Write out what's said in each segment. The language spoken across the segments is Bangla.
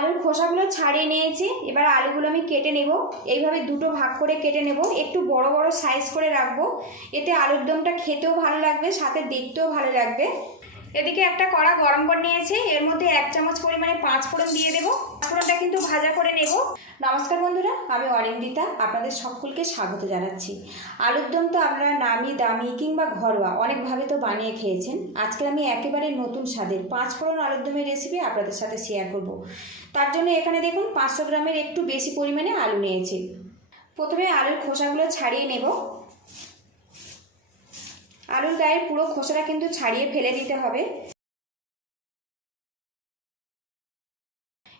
আলুর খোসাগুলো ছাড়িয়ে নিয়েছি। এবার আলুগুলো আমি কেটে নেব। এইভাবে দুটো ভাগ করে কেটে নেব। একটু বড় বড় সাইজ করে রাখব। এতে আলুর দমটা খেতেও ভালো লাগবে, সাথে দেখতেও ভালো লাগবে। এদিকে একটা কড়া গরম করে নিয়েছি। এর মধ্যে এক চামচ পরিমাণে পাঁচ ফোড়ন দিয়ে দেবো। ফোড়নটা কিন্তু ভাজা করে নেব। নমস্কার বন্ধুরা, আমি অরিন্দিতা। আপনাদের সকলকে স্বাগত জানাচ্ছি। আলুর দম তো আপনারা নামি দামি কিংবা ঘরোয়া অনেকভাবে তো বানিয়ে খেয়েছেন। আজকে আমি একেবারে নতুন স্বাদের পাঁচ ফোড়ন আলুর দমের রেসিপি আপনাদের সাথে শেয়ার করব। তার জন্য এখানে দেখুন পাঁচশো গ্রামের একটু বেশি পরিমাণে আলু নিয়েছি। প্রথমে আলুর খোসাগুলো ছাড়িয়ে নেব। আলুর গায়ের পুরো খোসাটা কিন্তু ছাড়িয়ে ফেলে দিতে হবে।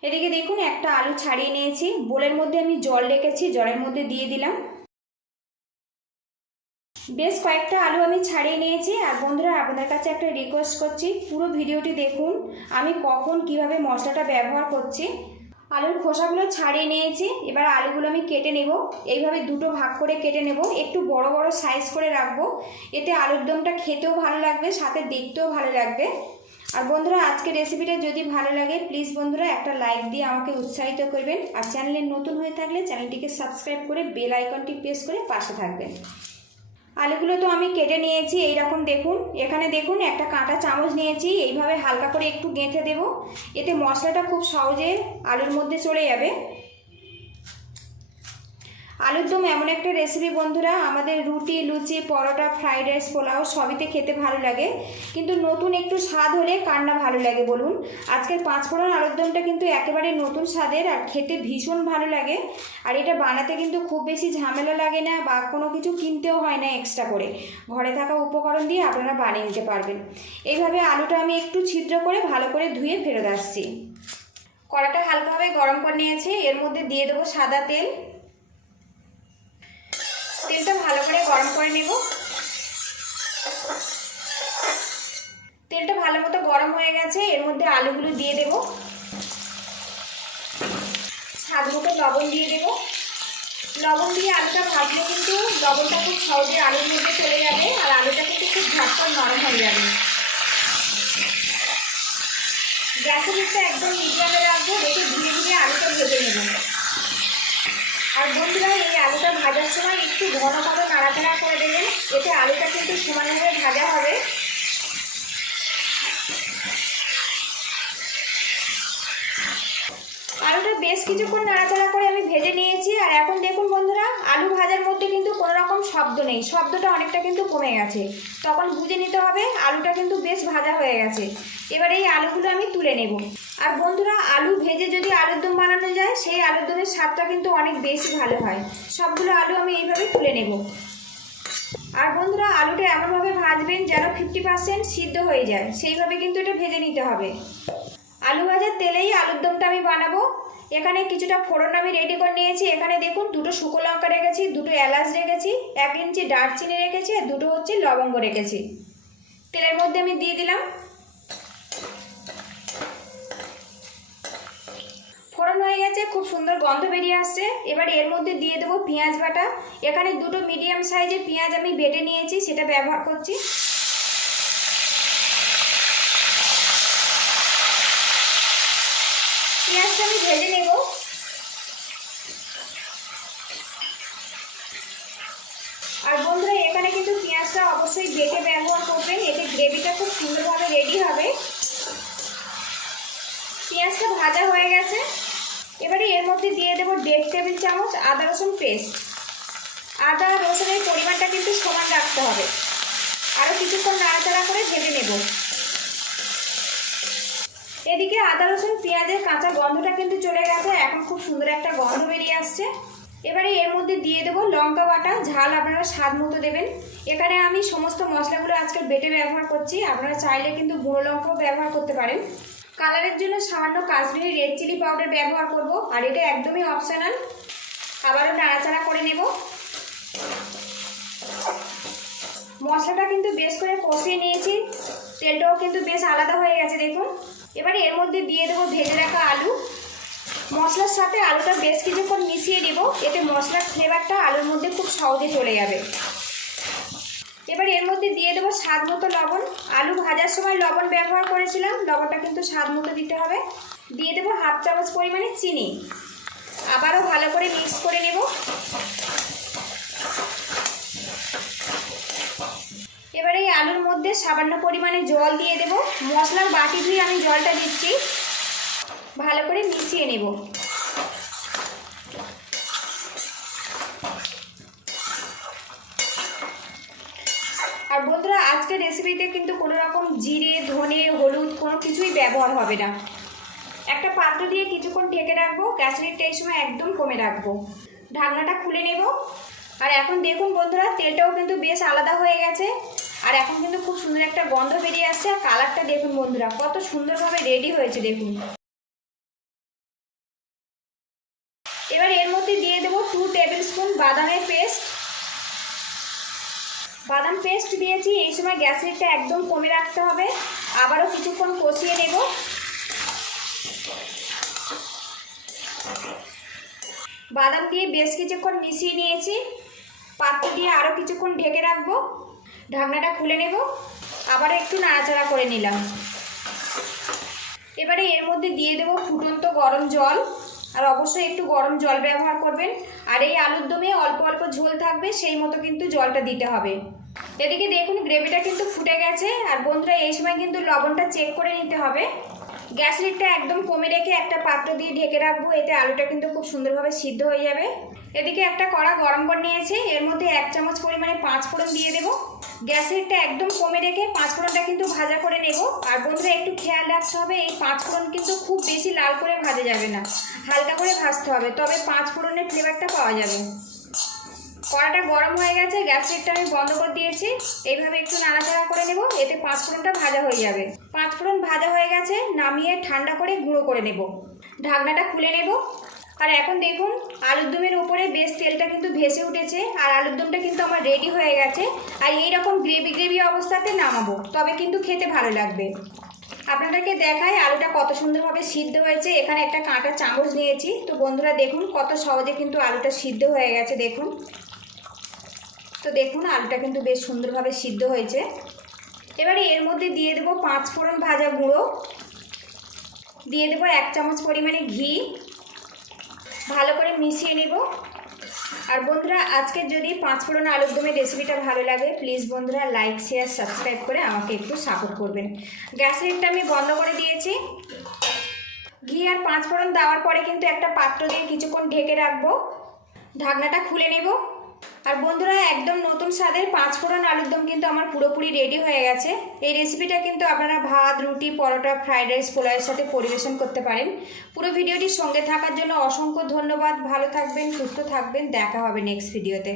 এদিকে দেখুন, একটা আলু ছাড়িয়ে নিয়েছি। বোলের মধ্যে আমি জল রেখেছি, জলের মধ্যে দিয়ে দিলাম। বেশ কয়েকটা আলু আমি ছাড়িয়ে নিয়েছি। আর বন্ধুরা, আপনাদের কাছে একটা রিকোয়েস্ট করছি, পুরো ভিডিওটি দেখুন। আমি কখন কীভাবে মশলাটা ব্যবহার করছি আলুর খোসাগুলো ছাড়িয়ে নিয়েছি। এবার আলুগুলো আমি কেটে নেব। এইভাবে দুটো ভাগ করে কেটে নেব। একটু বড় বড় সাইজ করে রাখব। এতে আলুর দমটা খেতেও ভালো লাগবে, সাথে দেখতেও ভালো লাগবে। আর বন্ধুরা, আজকের রেসিপিটা যদি ভালো লাগে প্লিজ বন্ধুরা, একটা লাইক দিয়ে আমাকে উৎসাহিত করবেন। আর চ্যানেলে নতুন হয়ে থাকলে চ্যানেলটিকে সাবস্ক্রাইব করে বেল আইকনটি প্রেস করে পাশে থাকবেন। আলুগুলো তো আমি কেটে নিয়েছি এই রকম দেখুন। এখানে দেখুন, একটা কাঁটা চামচ নিয়েছি, এইভাবে হালকা করে একটু গেঁথে দেব। এতে মশলাটা খুব সহজে আলুর মধ্যে চলে যাবে। আলুর দম এমন একটা রেসিপি বন্ধুরা, আমাদের রুটি, লুচি, পরোটা ফ্রাইড রাইস পোলাও সবইতে খেতে ভালো লাগে। কিন্তু নতুন একটু স্বাদ হলে কার না ভালো লাগে বলুন? আজকের পাঁচফোড়ন আলুর দমটা কিন্তু একেবারে নতুন স্বাদের আর খেতে ভীষণ ভালো লাগে। আর এটা বানাতে কিন্তু খুব বেশি ঝামেলা লাগে না বা কোনো কিছু কিনতেও হয় না এক্সট্রা করে। ঘরে থাকা উপকরণ দিয়ে আপনারা বানিয়ে নিতে পারবেন। এইভাবে আলুটা আমি একটু ছিদ্র করে ভালো করে ধুয়ে ফেরত আসছি। কড়াটা হালকাভাবে গরম করে নিয়েছি। এর মধ্যে দিয়ে দেবো সাদা তেল। তেলটা ভালো করে গরম করে নেব। তেলটা ভালো মতো গরম হয়ে গেছে, এর মধ্যে আলুগুলো দিয়ে দেব। স্বাদ মতো লবণ দিয়ে দেব। লবণ দিয়ে আলুটা ভাজলে কিন্তু লবণটা খুব সহজে আলুর মধ্যে চলে যাবে, আর আলুটা কিন্তু খুব ঝটপট নরম হয়ে যাবে। গ্যাসের একদম মিডিয়ামে রাখব, রেখে ধীরে ধীরে আলুটা ভেজে নেব। আর বন্ধুরা, এই আলুটা ভাজার সময় একটু ঘন ভাবে নাড়াচাড়া করে দেবেন। এতে আলুটা কিন্তু সমানভাবে ভাজা হবে। আলুটা বেশ কিছুক্ষণ নাড়াচাড়া করে আমি ভেজে নিয়েছি। আর এখন দেখুন বন্ধুরা, আলু ভাজার মধ্যে শব্দ নেই। শব্দটা অনেকটা কিন্তু কমে গেছে। তখন বুঝে নিতে হবে আলুটা কিন্তু বেশ ভাজা হয়ে গেছে। এবার এই আলুগুলো আমি তুলে নেব। আর বন্ধুরা, আলু ভেজে যদি আলুর দম বানানো যায়, সেই আলুর দমের স্বাদটা কিন্তু অনেক বেশি ভালো হয়। সবগুলো আলু আমি এইভাবে তুলে নেব। আর বন্ধুরা, আলুটা এমনভাবে ভাজবেন যেন ফিফটি পার্সেন্ট সিদ্ধ হয়ে যায়। সেইভাবে কিন্তু এটা ভেজে নিতে হবে। আলু ভাজার তেলেই আলুর দমটা আমি বানাবো। এখানে কিছুটা ফোড়ন আমি রেডি করে নিয়েছি। এখানে দেখুন, দুটো শুকো লঙ্কা রেখেছি, দুটো এলাচ রেখেছি, এক ইঞ্চি দারচিনি রেখেছি, আর দুটো হচ্ছে লবঙ্গ রেখেছি। তেলের মধ্যে আমি দিয়ে দিলাম। ফোড়ন হয়ে গেছে, খুব সুন্দর গন্ধ বেরিয়ে আসছে। এবার এর মধ্যে দিয়ে দেবো পেঁয়াজ বাটা। এখানে দুটো মিডিয়াম সাইজের পেঁয়াজ আমি বেটে নিয়েছি, সেটা ব্যবহার করছি। পেঁয়াজটা আমি ভেজে নেব। আর বন্ধুরা, এখানে কিন্তু পেঁয়াজটা অবশ্যই বেটে ব্যবহার করবেন। এতে গ্রেভিটা খুব সুন্দরভাবে রেডি হবে। পেঁয়াজটা ভাজা হয়ে গেছে। এবারে এর মধ্যে দিয়ে দেবো দেড় টেবিল চামচ আদা রসুন পেস্ট। আদা রসুনের পরিমাণটা কিন্তু সমান রাখতে হবে। আরও কিছুক্ষণ নাড়াচাড়া করে ভেজে নেব। এদিকে আদা, রসুন, পেঁয়াজের কাঁচা গন্ধটা কিন্তু চলে গেছে। এখন খুব সুন্দর একটা গন্ধ বেরিয়ে আসছে। এবারে এর মধ্যে দিয়ে দেবো লঙ্কা বাটা। ঝাল আপনারা স্বাদ মতো দেবেন। এখানে আমি সমস্ত মশলাগুলো আজকে বেটে ব্যবহার করছি। আপনারা চাইলে কিন্তু গুঁড়ো লঙ্কাও ব্যবহার করতে পারেন। কালারের জন্য সামান্য কাশ্মীরি রেড চিলি পাউডার ব্যবহার করব, আর এটা একদমই অপশনাল আবারও নাড়াচাড়া করে নেব। মশলাটা কিন্তু বেশ করে কষিয়ে নিয়েছি। তেলটাও কিন্তু বেশ আলাদা হয়ে গেছে, দেখুন। এবারে এর মধ্যে দিয়ে দেবো ভেজে রাখা আলু। মশলার সাথে আলুটা বেশ কিছুক্ষণ মিশিয়ে দেবো, এতে মশলার ফ্লেভারটা আলুর মধ্যে খুব সহজে চলে যাবে। এবার এর মধ্যে দিয়ে দেবো স্বাদ মতো লবণ। আলু ভাজার সময় লবণ ব্যবহার করেছিলাম, লবণটা কিন্তু স্বাদ মতো দিতে হবে। দিয়ে দেবো হাফ চামচ পরিমাণে চিনি। আবারও ভালো করে মিক্স করে নেব। এবারে আলুর মধ্যে সামান্য পরিমাণে জল দিয়ে দেব। মশলার বাটি ধুয়ে আমি জলটা দিচ্ছি। ভালো করে মিশিয়ে নেব। আর বন্ধুরা, আজকের রেসিপিতে কিন্তু কোনো রকম জিরে, ধনে, হলুদ কোনো কিছুই ব্যবহার হবে না। একটা পাত্র দিয়ে কিছুক্ষণ ঢেকে রাখব। গ্যাসের এই সময় একদম কমে রাখব। ঢাকনাটা খুলে নেব। আর এখন দেখুন বন্ধুরা, তেলটাও কিন্তু বেশ আলাদা হয়ে গেছে। আর এখন কিন্তু খুব সুন্দর একটা গন্ধ বেরিয়ে আসছে। আর কালারটা দেখুন বন্ধুরা, কত সুন্দরভাবে রেডি হয়েছে দেখুন। এবার এর মধ্যে দিয়ে দেবো টু টেবিল স্পুন বাদামের পেস্ট বাদাম পেস্ট দিয়েছি, এই সময় গ্যাসেরটা একদম কমে রাখতে হবে। আবারও কিছুক্ষণ কষিয়ে নেব। বাদাম দিয়ে বেশ কিছুক্ষণ মিশিয়ে নিয়েছি। পাত্র দিয়ে আরও কিছুক্ষণ ঢেকে রাখব। ঢাকনাটা খুলে নেব। আবার একটু নাড়াচাড়া করে নিলাম। এবারে এর মধ্যে দিয়ে দেবো ফুটন্ত গরম জল। আর অবশ্যই একটু গরম জল ব্যবহার করবেন। আর এই আলুর দমে অল্প অল্প ঝোল থাকবে, সেই মতো কিন্তু জলটা দিতে হবে। এদিকে দেখুন, গ্রেভিটা কিন্তু ফুটে গেছে। আর বন্ধুরা, এই সময় কিন্তু লবণটা চেক করে নিতে হবে। গ্যাস লিডটা একদম কমে রেখে একটা পাত্র দিয়ে ঢেকে রাখব। এতে আলুটা কিন্তু খুব সুন্দরভাবে সিদ্ধ হয়ে যাবে। এদিকে একটা কড়া গরম করে নিয়েছি, এর মধ্যে এক চামচ পরিমাণে পাঁচ ফোড়ন দিয়ে দেবো। গ্যাস লিডটা একদম কমে রেখে পাঁচ ফোড়নটা কিন্তু ভাজা করে নেব। আর বন্ধুরা, একটু খেয়াল রাখতে হবে, এই পাঁচ ফোড়ন কিন্তু খুব বেশি লাল করে ভাজা যাবে না, হালকা করে ভাজতে হবে, তবে পাঁচ ফোড়নের ফ্লেভারটা পাওয়া যাবে। কড়াটা গরম হয়ে গেছে, গ্যাস লিডটা আমি বন্ধ করে দিয়েছি, এইভাবে একটু নাড়াচাড়া করে নেব, এতে পাঁচ ফোড়নটা ভাজা হয়ে যাবে। পাঁচ ফোড়ন ভাজা হয়ে গেছে, নামিয়ে ঠান্ডা করে গুঁড়ো করে নেব। ঢাকনাটা খুলে নেব আর এখন দেখুন, আলুর দমের উপরে বেশ তেলটা কিন্তু ভেসে উঠেছে, আর আলুর দমটা কিন্তু আমার রেডি হয়ে গেছে, আর এই রকম গ্রেভি গ্রেভি অবস্থাতে নামাবো, তবে কিন্তু খেতে ভালো লাগবে। আপনাদেরকে দেখাই আলুটা কত সুন্দরভাবে সিদ্ধ হয়েছে, এখানে একটা কাঁটা চামচ নিয়েছি, তো বন্ধুরা দেখুন কত সহজে কিন্তু আলুটা সিদ্ধ হয়ে গেছে, দেখুন। তো দেখুন, আলুটা কিন্তু বেশ সুন্দরভাবে সিদ্ধ হয়েছে। এবারে এর মধ্যে দিয়ে দেবো পাঁচ ফোড়ন ভাজা গুঁড়ো, দিয়ে দেবো এক চামচ পরিমাণে ঘি ভালো করে মিশিয়ে নেব। আর বন্ধুরা, আজকে যদি পাঁচ ফোড়ন আলুর দমের রেসিপিটা ভালো লাগে প্লিজ বন্ধুরা লাইক শেয়ার সাবস্ক্রাইব করে আমাকে একটু সাপোর্ট করবেন। গ্যাস একটা আমি বন্ধ করে দিয়েছি। ঘি আর পাঁচ ফোড়ন দেওয়ার পরে কিন্তু একটা পাত্র দিয়ে কিছুক্ষণ ঢেকে রাখব। ঢাকনাটা খুলে নেব। আর বন্ধুরা, একদম নতুন স্বাদের পাঁচ ফোড়ন আলুর দম কিন্তু আমার পুরোপুরি রেডি হয়ে গেছে। এই রেসিপিটা কিন্তু আপনারা ভাত, রুটি, পরোটা ফ্রাইড রাইস পোলাওয়ের সাথে পরিবেশন করতে পারেন। পুরো ভিডিওটির সঙ্গে থাকার জন্য অসংখ্য ধন্যবাদ। ভালো থাকবেন, সুস্থ থাকবেন। দেখা হবে নেক্সট ভিডিওতে